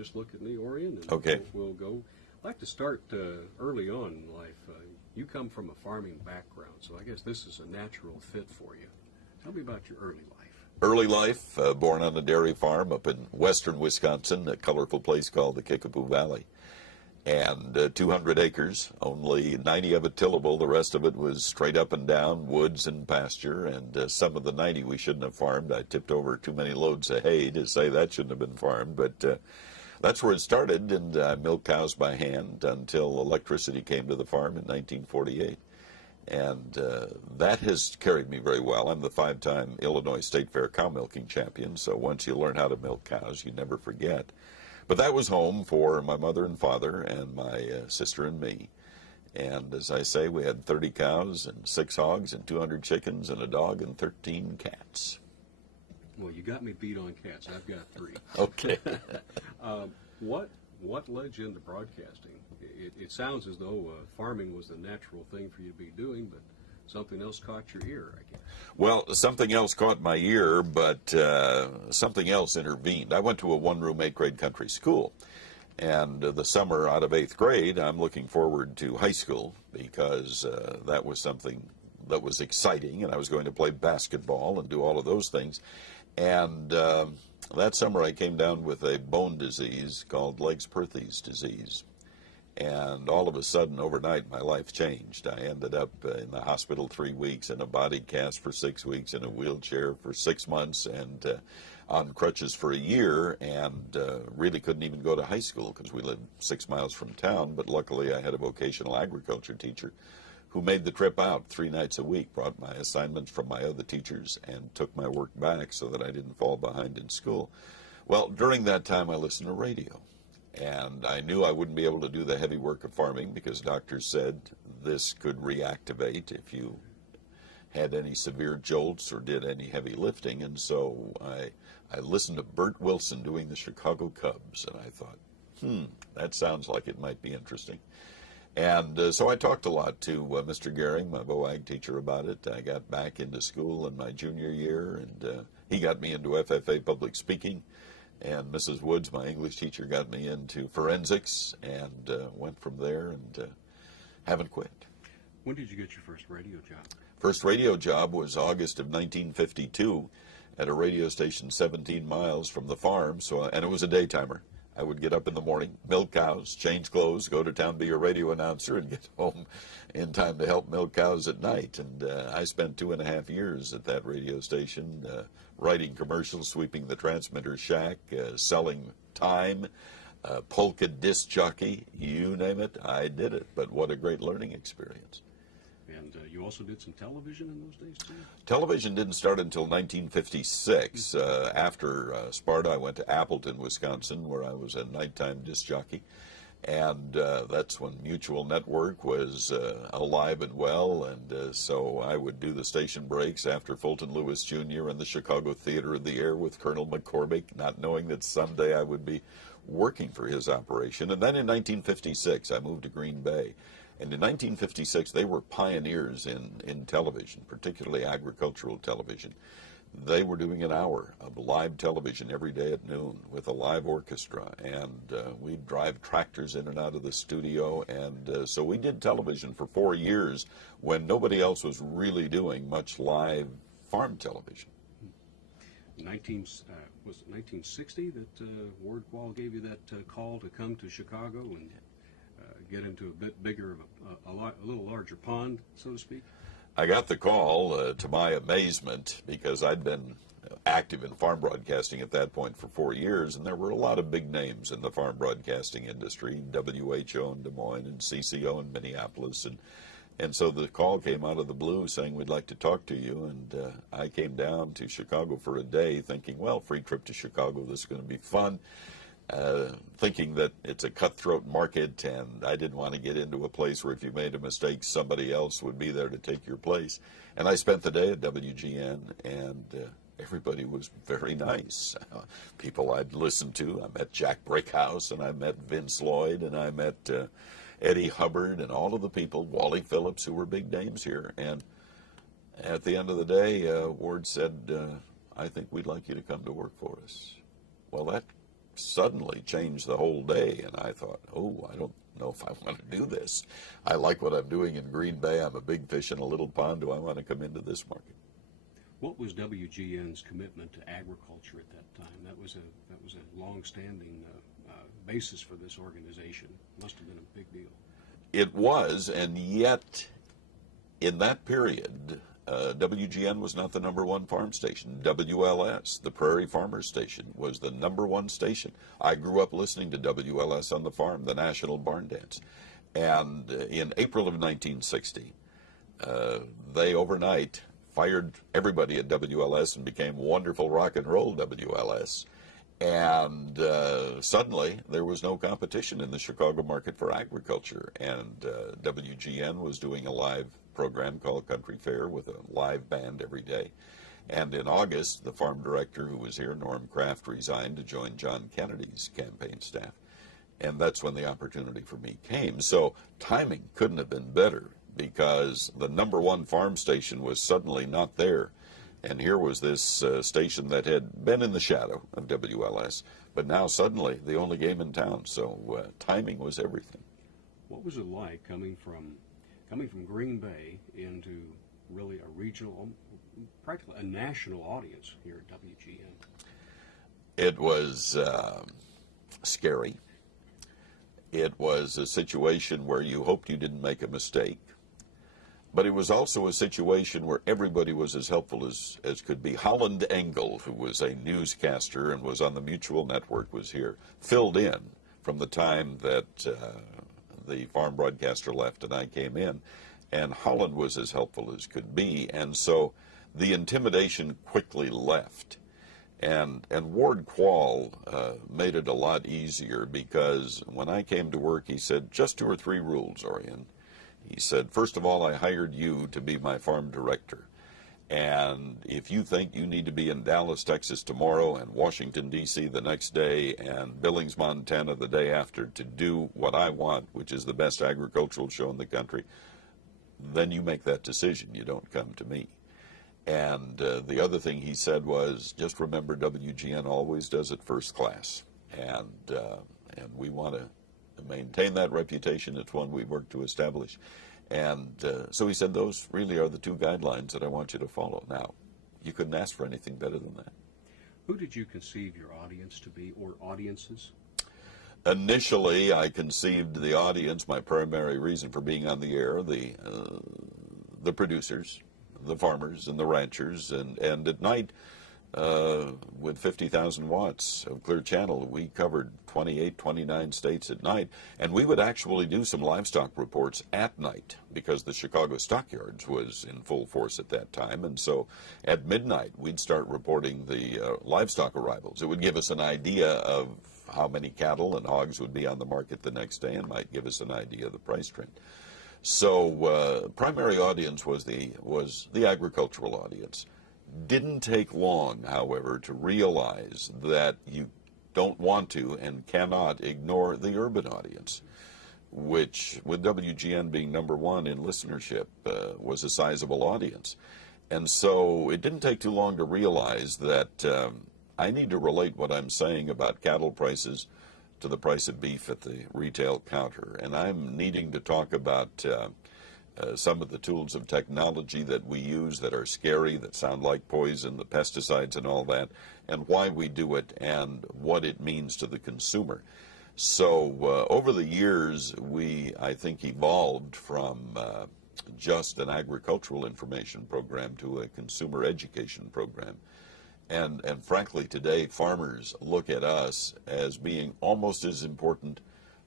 just look at me, Orion, and Okay. we'll go. I'd like to start early on in life. You come from a farming background, so I guess this is a natural fit for you. Tell me about your early life. Early life, born on a dairy farm up in western Wisconsin, a colorful place called the Kickapoo Valley. And 200 acres, only 90 of it tillable. The rest of it was straight up and down, woods and pasture. And some of the 90 we shouldn't have farmed. I tipped over too many loads of hay to say that shouldn't have been farmed. But that's where it started, and I milked cows by hand until electricity came to the farm in 1948. And that has carried me very well. I'm the 5-time Illinois State Fair cow milking champion, so once you learn how to milk cows, you never forget. But that was home for my mother and father and my sister and me. And as I say, we had 30 cows and 6 hogs and 200 chickens and a dog and 13 cats. Well, you got me beat on cats. I've got 3. Okay. What led you into broadcasting? It sounds as though farming was the natural thing for you to be doing, but something else caught your ear, I guess. Well, something else caught my ear, but something else intervened. I went to a one-room 8th grade country school, and the summer out of 8th grade, I'm looking forward to high school because that was something that was exciting, and I was going to play basketball and do all of those things. And that summer I came down with a bone disease called Legs-Perthes disease. And all of a sudden, overnight, my life changed. I ended up in the hospital 3 weeks, in a body cast for 6 weeks, in a wheelchair for 6 months, and on crutches for a year, and really couldn't even go to high school because we lived 6 miles from town. But luckily, I had a vocational agriculture teacher who made the trip out 3 nights a week, brought my assignments from my other teachers, and took my work back so that I didn't fall behind in school. Well, during that time, I listened to radio. And I knew I wouldn't be able to do the heavy work of farming because doctors said this could reactivate if you had any severe jolts or did any heavy lifting. And so I listened to Bert Wilson doing the Chicago Cubs, and I thought, that sounds like it might be interesting. And so I talked a lot to Mr. Gehring, my VOAG teacher, about it. I got back into school in my junior year, and he got me into FFA public speaking. And Mrs. Woods, my English teacher, got me into forensics, and went from there and haven't quit. When did you get your first radio job? First radio job was August of 1952 at a radio station 17 miles from the farm, and it was a daytimer. I would get up in the morning, milk cows, change clothes, go to town, be a radio announcer, and get home in time to help milk cows at night. And I spent 2.5 years at that radio station, writing commercials, sweeping the transmitter shack, selling time, polka disc jockey, you name it, I did it. But what a great learning experience. And you also did some television in those days, too? Television didn't start until 1956. After Sparta, I went to Appleton, Wisconsin, where I was a nighttime disc jockey. And that's when Mutual Network was alive and well. And so I would do the station breaks after Fulton Lewis Jr. and the Chicago Theater of the Air with Colonel McCormick, not knowing that someday I would be working for his operation. And then in 1956, I moved to Green Bay. And in 1956, they were pioneers in television, particularly agricultural television. They were doing an hour of live television every day at noon with a live orchestra, and we'd drive tractors in and out of the studio, and so we did television for 4 years when nobody else was really doing much live farm television. Was it 1960 that Ward Quall gave you that call to come to Chicago and get into a bit bigger, a little larger pond, so to speak? I got the call, to my amazement, because I'd been active in farm broadcasting at that point for 4 years, and there were a lot of big names in the farm broadcasting industry, WHO in Des Moines and CCO in Minneapolis, and so the call came out of the blue saying, we'd like to talk to you, and I came down to Chicago for a day thinking, well, free trip to Chicago, this is going to be fun. Thinking that it's a cutthroat market, and I didn't want to get into a place where if you made a mistake, somebody else would be there to take your place. And I spent the day at WGN, and everybody was very nice. People I'd listened to. I met Jack Brickhouse, and I met Vince Lloyd, and I met Eddie Hubbard, and all of the people, Wally Phillips, who were big names here. And at the end of the day, Ward said, I think we'd like you to come to work for us. Well, that suddenly changed the whole day. And I thought, oh, I don't know if I want to do this. I like what I'm doing in Green Bay. I'm a big fish in a little pond. Do I want to come into this market? What was WGN's commitment to agriculture at that time? That was a long-standing basis for this organization. Must have been a big deal. It was, and yet in that period, WGN was not the number one farm station. WLS, the Prairie Farmers Station, was the number one station. I grew up listening to WLS on the farm, the National Barn Dance. And in April of 1960, they overnight fired everybody at WLS and became wonderful rock and roll WLS. And suddenly there was no competition in the Chicago market for agriculture. And WGN was doing a live program called Country Fair with a live band every day. And in August, the farm director who was here, Norm Kraft, resigned to join John Kennedy's campaign staff. And that's when the opportunity for me came. So timing couldn't have been better, because the number one farm station was suddenly not there. And here was this station that had been in the shadow of WLS, but now suddenly the only game in town. So timing was everything. What was it like coming from Green Bay into really a regional, practically a national audience here at WGN? It was scary. It was a situation where you hoped you didn't make a mistake. But it was also a situation where everybody was as helpful as could be. Holland Engel, who was a newscaster and was on the Mutual Network, was here, filled in from the time that the farm broadcaster left and I came in. And Holland was as helpful as could be. And so the intimidation quickly left. And Ward Quall made it a lot easier, because when I came to work, he said, just 2 or 3 rules, Orion. He said, first of all, I hired you to be my farm director. And if you think you need to be in Dallas, Texas tomorrow, and Washington, D.C. the next day, and Billings, Montana the day after to do what I want, which is the best agricultural show in the country, then you make that decision. You don't come to me. And the other thing he said was, just remember, WGN always does it first class. And we want to maintain that reputation. It's one we work to establish. And so he said, those really are the 2 guidelines that I want you to follow. Now, you couldn't ask for anything better than that. Who did you conceive your audience to be, or audiences? Initially, I conceived the audience, my primary reason for being on the air, the producers, the farmers and the ranchers, and at night, with 50,000 watts of clear channel, we covered 28, 29 states at night, and we would actually do some livestock reports at night, because the Chicago Stockyards was in full force at that time. And so at midnight we'd start reporting the livestock arrivals. It would give us an idea of how many cattle and hogs would be on the market the next day, and might give us an idea of the price trend. So primary audience was the agricultural audience. Didn't take long, however, to realize that you don't want to and cannot ignore the urban audience, which, with WGN being number one in listenership, was a sizable audience. And so it didn't take too long to realize that I need to relate what I'm saying about cattle prices to the price of beef at the retail counter. And I'm needing to talk about some of the tools of technology that we use that are scary, that sound like poison, the pesticides and all that, and why we do it and what it means to the consumer. So over the years, we, I think, evolved from just an agricultural information program to a consumer education program. And frankly, today, farmers look at us as being almost as important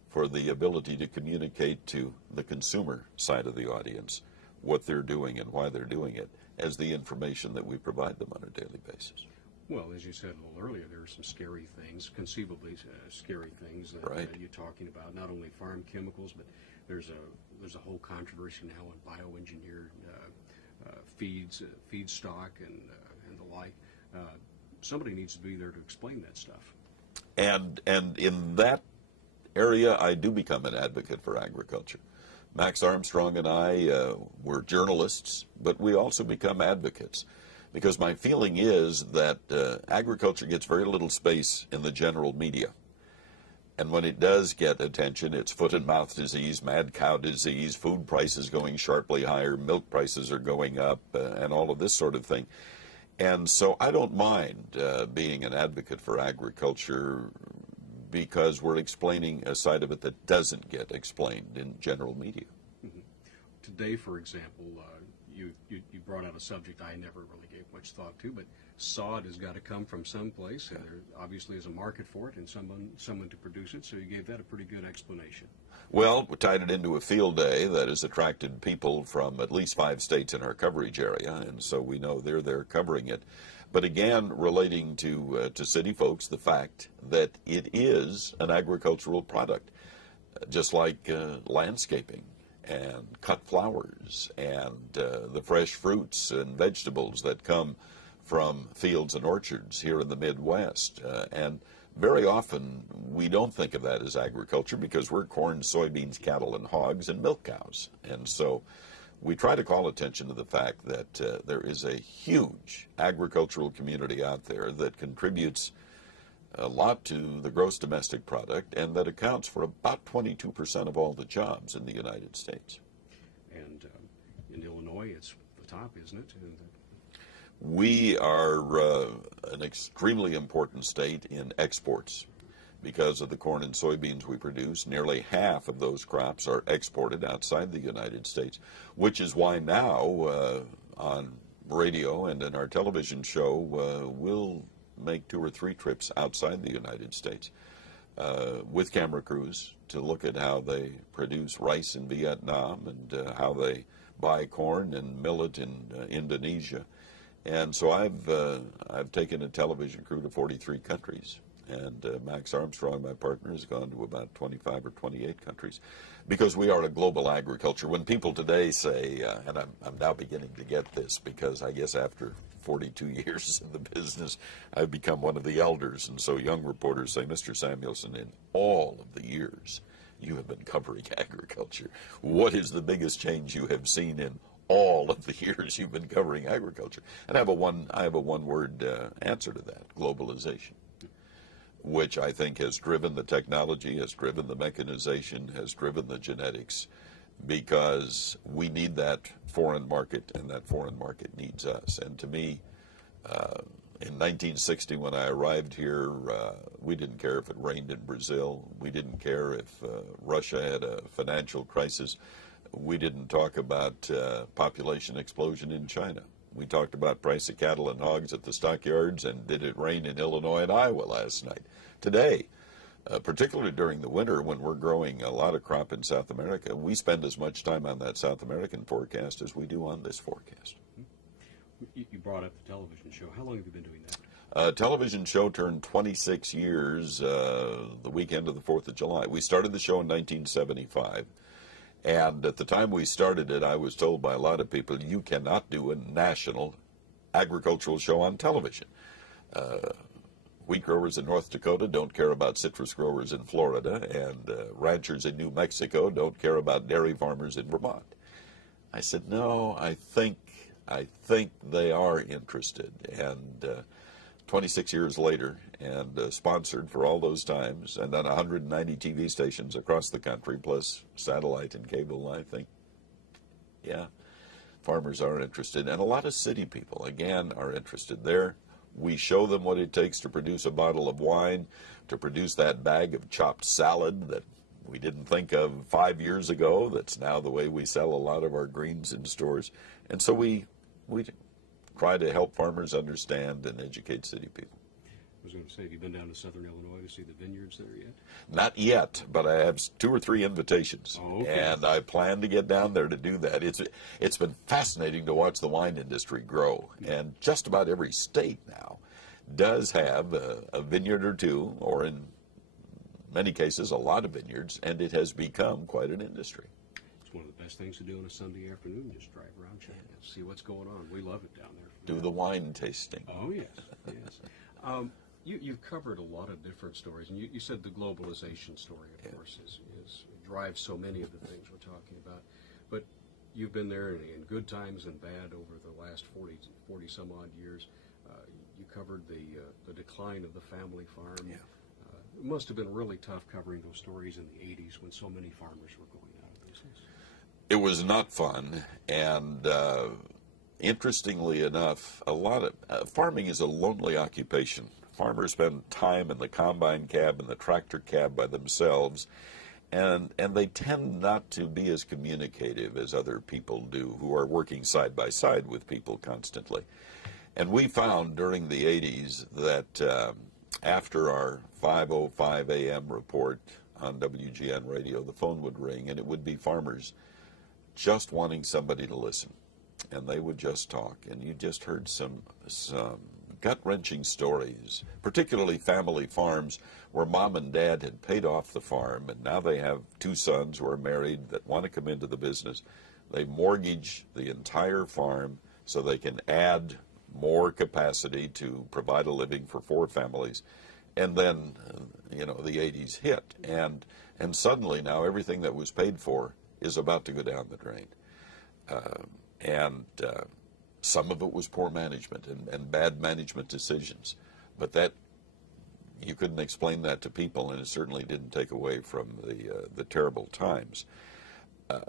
for the ability to communicate to the consumer side of the audience what they're doing and why they're doing it, as the information that we provide them on a daily basis. Well, as you said a little earlier, there are some scary things, conceivably scary things that you're talking about. Not only farm chemicals, but there's a whole controversy now on bioengineered feedstock and the like. Somebody needs to be there to explain that stuff. And in that area, I do become an advocate for agriculture. Max Armstrong and I were journalists, but we also become advocates, because my feeling is that agriculture gets very little space in the general media. And when it does get attention, it's foot and mouth disease, mad cow disease, food prices going sharply higher, milk prices are going up, and all of this sort of thing. And so I don't mind being an advocate for agriculture because we're explaining a side of it that doesn't get explained in general media. Mm-hmm. Today, for example, you brought out a subject I never really gave much thought to, but sod has got to come from someplace, and there obviously is a market for it and someone to produce it, so you gave that a pretty good explanation. Well, we tied it into a field day that has attracted people from at least 5 states in our coverage area, and so we know they're there covering it. But again, relating to city folks, the fact that it is an agricultural product, just like landscaping and cut flowers and the fresh fruits and vegetables that come from fields and orchards here in the Midwest. And very often we don't think of that as agriculture because we're corn, soybeans, cattle, and hogs and milk cows. And so we try to call attention to the fact that there is a huge agricultural community out there that contributes a lot to the gross domestic product and that accounts for about 22% of all the jobs in the United States. And in Illinois, it's the top, isn't it? We are an extremely important state in exports because of the corn and soybeans we produce. Nearly half of those crops are exported outside the United States, which is why now on radio and in our television show we'll make 2 or 3 trips outside the United States with camera crews to look at how they produce rice in Vietnam and how they buy corn and millet in Indonesia. And so I've taken a television crew to 43 countries, and Max Armstrong, my partner, has gone to about 25 or 28 countries, because we are a global agriculture. When people today say, and I'm now beginning to get this, because I guess after 42 years in the business, I've become one of the elders, and so young reporters say, Mr. Samuelson, in all of the years you have been covering agriculture, what is the biggest change you have seen in all of the years you've been covering agriculture? And I have a one-word answer to that: globalization, which I think has driven the technology, has driven the mechanization, has driven the genetics, because we need that foreign market, and that foreign market needs us. And to me, in 1960, when I arrived here, we didn't care if it rained in Brazil. We didn't care if Russia had a financial crisis. We didn't talk about population explosion in China. We talked about price of cattle and hogs at the stockyards, and did it rain in Illinois and Iowa last night. Today, particularly during the winter when we're growing a lot of crop in South America, we spend as much time on that South American forecast as we do on this forecast. You brought up the television show. How long have you been doing that? Television show turned 26 years the weekend of the 4th of July. We started the show in 1975. And at the time we started it, I was told by a lot of people, you cannot do a national agricultural show on television. Wheat growers in North Dakota don't care about citrus growers in Florida, and ranchers in New Mexico don't care about dairy farmers in Vermont. I said, no, I think they are interested. And 26 years later, and sponsored for all those times, and on 190 TV stations across the country, plus satellite and cable, I think, yeah, farmers are interested. And a lot of city people, again, are interested. There, we show them what it takes to produce a bottle of wine, to produce that bag of chopped salad that we didn't think of 5 years ago. That's now the way we sell a lot of our greens in stores. And so we try to help farmers understand and educate city people. I was going to say, have you been down to southern Illinois to see the vineyards there yet? Not yet, but I have 2 or 3 invitations, Oh, okay. And I plan to get down there to do that. It's been fascinating to watch the wine industry grow, and just about every state now does have a vineyard or 2, or in many cases a lot of vineyards, and it has become quite an industry. It's one of the best things to do on a Sunday afternoon, just drive around, check it out, see what's going on. We love it down there. Do the wine tasting. Oh, yes, yes. You've covered a lot of different stories, and you said the globalization story, of course, drives so many of the things we're talking about. But you've been there in good times and bad over the last 40 some odd years. You covered the decline of the family farm. Yeah. It must have been really tough covering those stories in the 80s when so many farmers were going out of business. It was not fun, and interestingly enough, a lot of farming is a lonely occupation. Farmers spend time in the combine cab and the tractor cab by themselves, and they tend not to be as communicative as other people do who are working side by side with people constantly. And we found during the 80s that after our 5:05 a.m. report on WGN radio, the phone would ring, and it would be farmers just wanting somebody to listen. And they would just talk, and you just heard some gut-wrenching stories, particularly family farms where mom and dad had paid off the farm, and now they have two sons who are married that want to come into the business. They mortgage the entire farm so they can add more capacity to provide a living for four families. And then, the 80s hit, and suddenly now everything that was paid for is about to go down the drain. And some of it was poor management and bad management decisions. But that, you couldn't explain that to people, and it certainly didn't take away from the terrible times.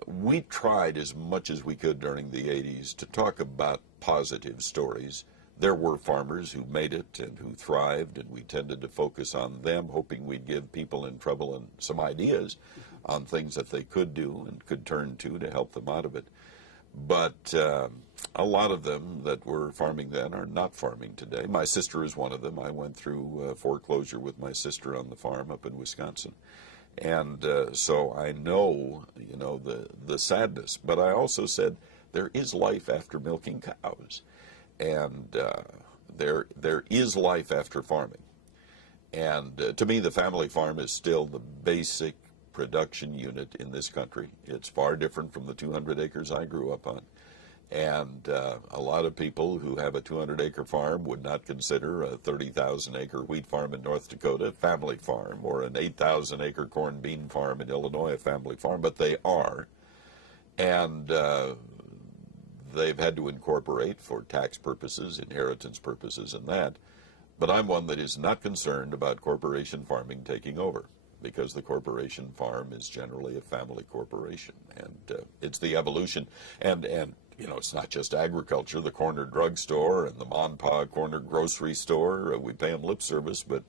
We tried as much as we could during the 80s to talk about positive stories. There were farmers who made it and who thrived, and we tended to focus on them, hoping we'd give people in trouble and some ideas on things that they could do and could turn to help them out of it. But a lot of them that were farming then are not farming today. My sister is one of them. I went through foreclosure with my sister on the farm up in Wisconsin. And so I know, the sadness. But I also said there is life after milking cows. And there is life after farming. And to me, the family farm is still the basic production unit in this country. It's far different from the 200 acres I grew up on. And a lot of people who have a 200-acre farm would not consider a 30,000-acre wheat farm in North Dakota a family farm, or an 8,000-acre corn bean farm in Illinois a family farm, but they are. And they've had to incorporate for tax purposes, inheritance purposes, and that. But I'm one that is not concerned about corporation farming taking over, because the corporation farm is generally a family corporation, and it's the evolution. And it's not just agriculture. The corner drugstore and the mom-pa corner grocery store, we pay them lip service, but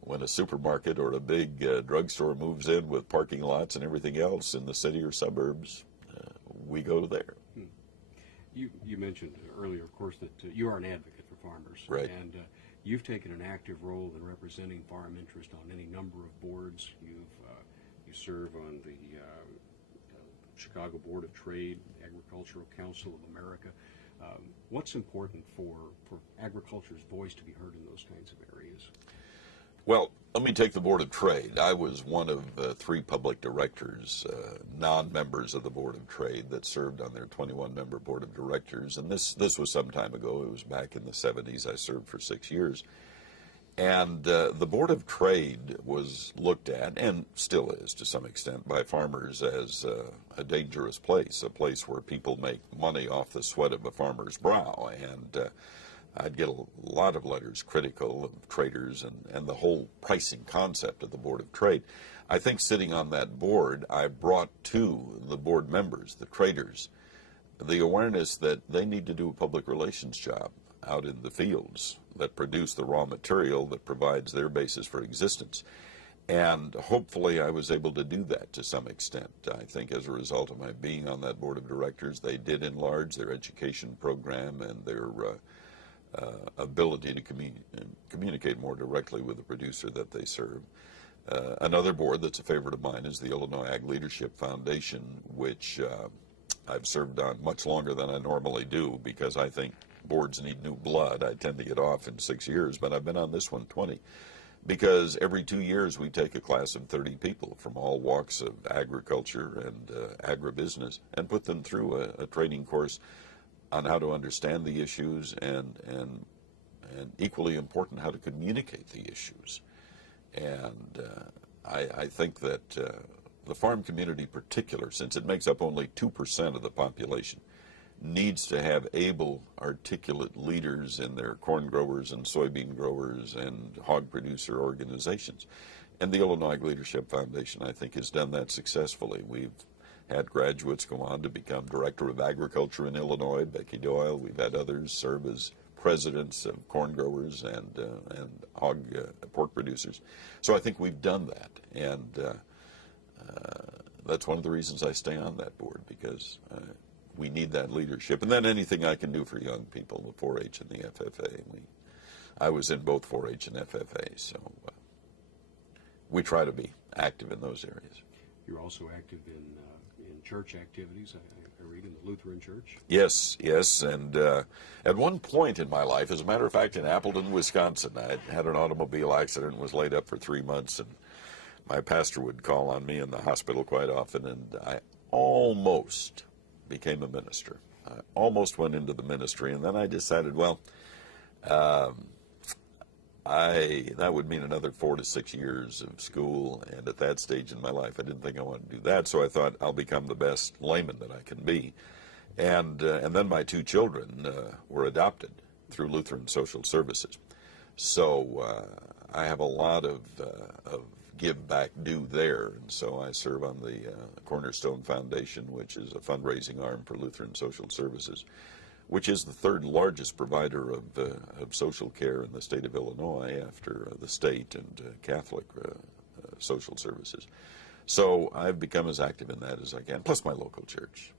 when a supermarket or a big drugstore moves in with parking lots and everything else in the city or suburbs, we go there. You mentioned earlier, of course, that you are an advocate for farmers. Right. And you've taken an active role in representing farm interest on any number of boards. You serve on the Chicago Board of Trade, Agricultural Council of America. What's important for agriculture's voice to be heard in those kinds of areas? Well, let me take the Board of Trade. I was one of three public directors, non-members of the Board of Trade, that served on their 21-member Board of Directors. And this was some time ago. It was back in the 70s. I served for 6 years. And the Board of Trade was looked at, and still is to some extent, by farmers as a dangerous place, a place where people make money off the sweat of a farmer's brow. And I'd get a lot of letters critical of traders and the whole pricing concept of the Board of Trade. I think sitting on that board, I brought to the board members, the traders, the awareness that they need to do a public relations job out in the fields that produce the raw material that provides their basis for existence. And hopefully I was able to do that to some extent. I think as a result of my being on that Board of Directors, they did enlarge their education program and their ability to communicate more directly with the producer that they serve. Another board that's a favorite of mine is the Illinois Ag Leadership Foundation, which I've served on much longer than I normally do, because I think boards need new blood. I tend to get off in 6 years, but I've been on this one 20, because every 2 years we take a class of 30 people from all walks of agriculture and agribusiness and put them through a training course on how to understand the issues and equally important, how to communicate the issues. And I think that the farm community in particular, since it makes up only 2% of the population, needs to have able, articulate leaders in their corn growers and soybean growers and hog producer organizations. And the Illinois Leadership Foundation, I think, has done that successfully. We've had graduates go on to become Director of Agriculture in Illinois, Becky Doyle. We've had others serve as presidents of corn growers and hog pork producers. So I think we've done that. And that's one of the reasons I stay on that board, because we need that leadership. And then anything I can do for young people, the 4-H and the FFA. I was in both 4-H and FFA, so we try to be active in those areas. You're also active in church activities, I read, in the Lutheran Church. Yes, and at one point in my life, as a matter of fact, in Appleton, Wisconsin, I had an automobile accident and was laid up for 3 months, and my pastor would call on me in the hospital quite often, and I almost became a minister. I almost went into the ministry, and then I decided, well, that would mean another 4 to 6 years of school, and at that stage in my life, I didn't think I wanted to do that, so I thought I'll become the best layman that I can be. And then my 2 children were adopted through Lutheran Social Services. So I have a lot of give back due there, and so I serve on the Cornerstone Foundation, which is a fundraising arm for Lutheran Social Services, which is the 3rd largest provider of social care in the state of Illinois after the state and Catholic social services. So I've become as active in that as I can, plus my local church.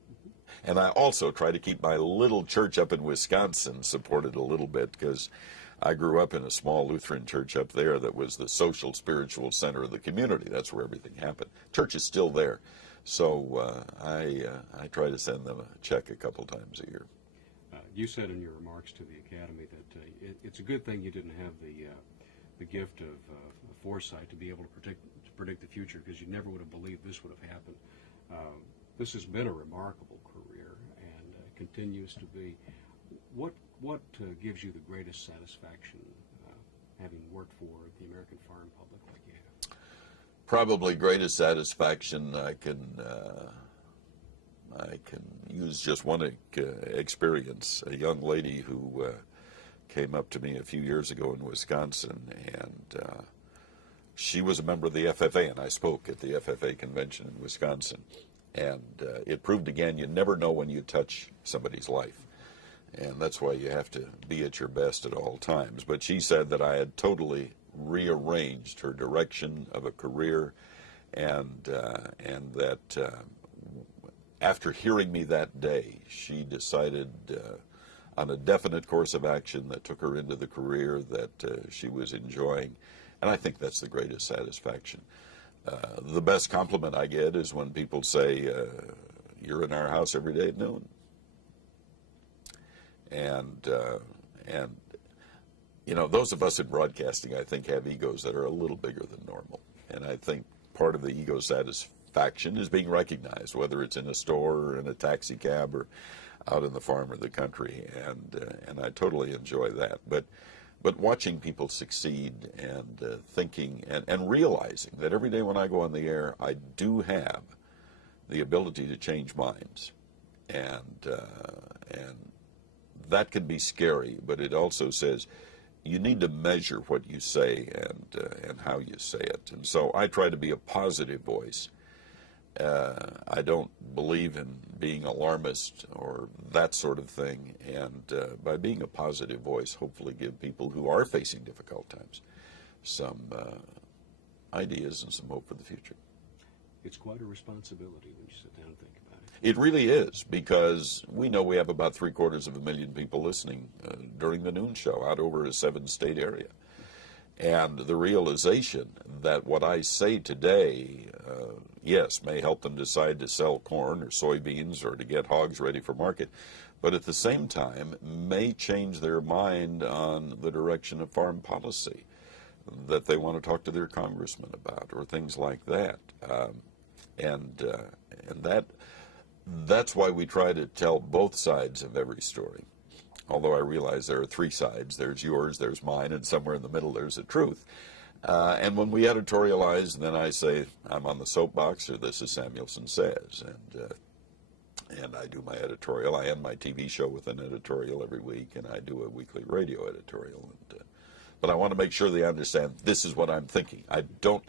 And I also try to keep my little church up in Wisconsin supported a little bit, because I grew up in a small Lutheran church up there that was the social, spiritual center of the community. That's where everything happened. Church is still there. So I try to send them a check a couple times a year. You said in your remarks to the Academy that it's a good thing you didn't have the gift of foresight to be able to predict the future, because you never would have believed this would have happened. This has been a remarkable career and continues to be. What gives you the greatest satisfaction having worked for the American farm public like you have? Probably greatest satisfaction I can use just one experience. A young lady who came up to me a few years ago in Wisconsin, and she was a member of the FFA, and I spoke at the FFA convention in Wisconsin. And it proved again, you never know when you touch somebody's life. And that's why you have to be at your best at all times. But she said that I had totally rearranged her direction of a career, and that after hearing me that day, she decided on a definite course of action that took her into the career that she was enjoying. And I think that's the greatest satisfaction. The best compliment I get is when people say, you're in our house every day at noon. And you know, those of us in broadcasting, I think, have egos that are a little bigger than normal. And I think part of the ego satisfaction is being recognized, whether it's in a store or in a taxi cab or out in the farm or the country. And I totally enjoy that. But watching people succeed and thinking and realizing that every day when I go on the air, I do have the ability to change minds. And that can be scary, but it also says you need to measure what you say and how you say it. And so I try to be a positive voice. I don't believe in being alarmist or that sort of thing. And by being a positive voice, hopefully give people who are facing difficult times some ideas and some hope for the future. It's quite a responsibility when you sit down and think about it. It really is, because we know we have about 750,000 people listening during the noon show out over a 7-state area. And the realization that what I say today, yes, may help them decide to sell corn or soybeans or to get hogs ready for market, but at the same time may change their mind on the direction of farm policy that they want to talk to their congressman about, or things like that. And that's why we try to tell both sides of every story. Although I realize there are 3 sides. There's yours, there's mine, and somewhere in the middle there's a truth. And when we editorialize, then I say, I'm on the soapbox, or this is Samuelson says. and I do my editorial. I end my TV show with an editorial every week, and I do a weekly radio editorial. But I want to make sure they understand this is what I'm thinking. I don't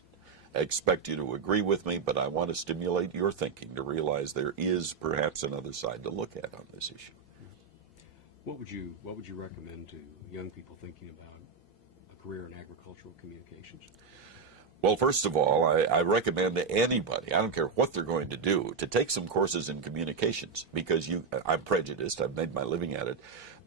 expect you to agree with me, but I want to stimulate your thinking to realize there is perhaps another side to look at on this issue. What would you recommend to young people thinking about a career in agricultural communications? Well, first of all, I recommend to anybody, I don't care what they're going to do, to take some courses in communications, because I'm prejudiced, I've made my living at it,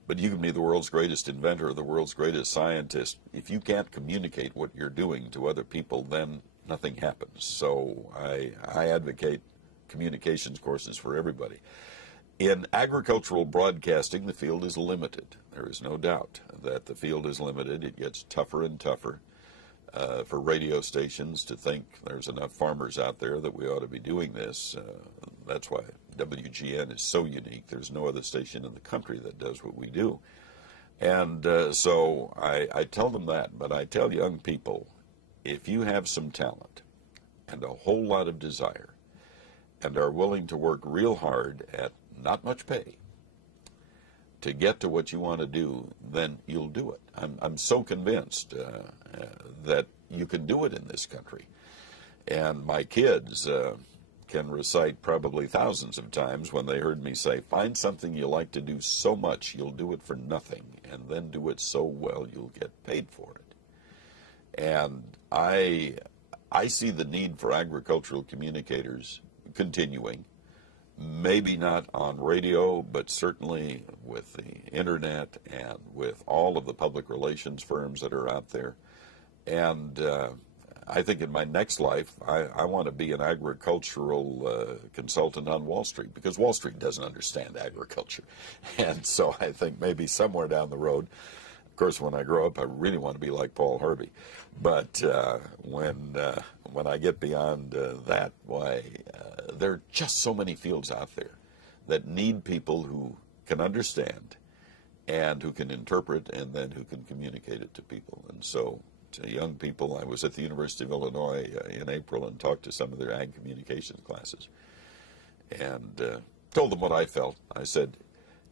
but you can be the world's greatest inventor or the world's greatest scientist. If you can't communicate what you're doing to other people, then nothing happens. So I advocate communications courses for everybody. In agricultural broadcasting, the field is limited. There is no doubt that the field is limited. It gets tougher and tougher for radio stations to think there's enough farmers out there that we ought to be doing this. That's why WGN is so unique. There's no other station in the country that does what we do. And so I tell them that, but I tell young people, if you have some talent and a whole lot of desire and are willing to work real hard at not much pay to get to what you want to do, then you'll do it. I'm so convinced that you can do it in this country. And my kids can recite probably thousands of times when they heard me say, find something you like to do so much you'll do it for nothing, and then do it so well you'll get paid for it. And I see the need for agricultural communicators continuing. Maybe not on radio, but certainly with the internet and with all of the public relations firms that are out there. And I think in my next life, I want to be an agricultural consultant on Wall Street, because Wall Street doesn't understand agriculture. And so I think maybe somewhere down the road, of course, when I grow up, I really want to be like Paul Harvey. But when I get beyond that, why, there are just so many fields out there that need people who can understand and who can interpret and then who can communicate it to people. And so to young people, I was at the University of Illinois in April and talked to some of their ag communications classes and told them what I felt. I said,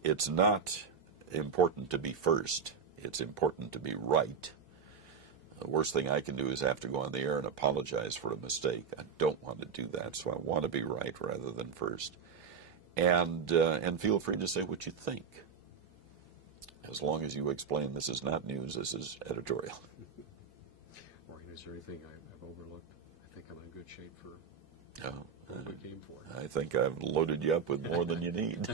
it's not important to be first. It's important to be right. The worst thing I can do is have to go on the air and apologize for a mistake. I don't want to do that, so I want to be right rather than first. And feel free to say what you think, as long as you explain this is not news, this is editorial. Orion, is there anything I've overlooked? I think I'm in good shape for what we came for. I think I've loaded you up with more than you need.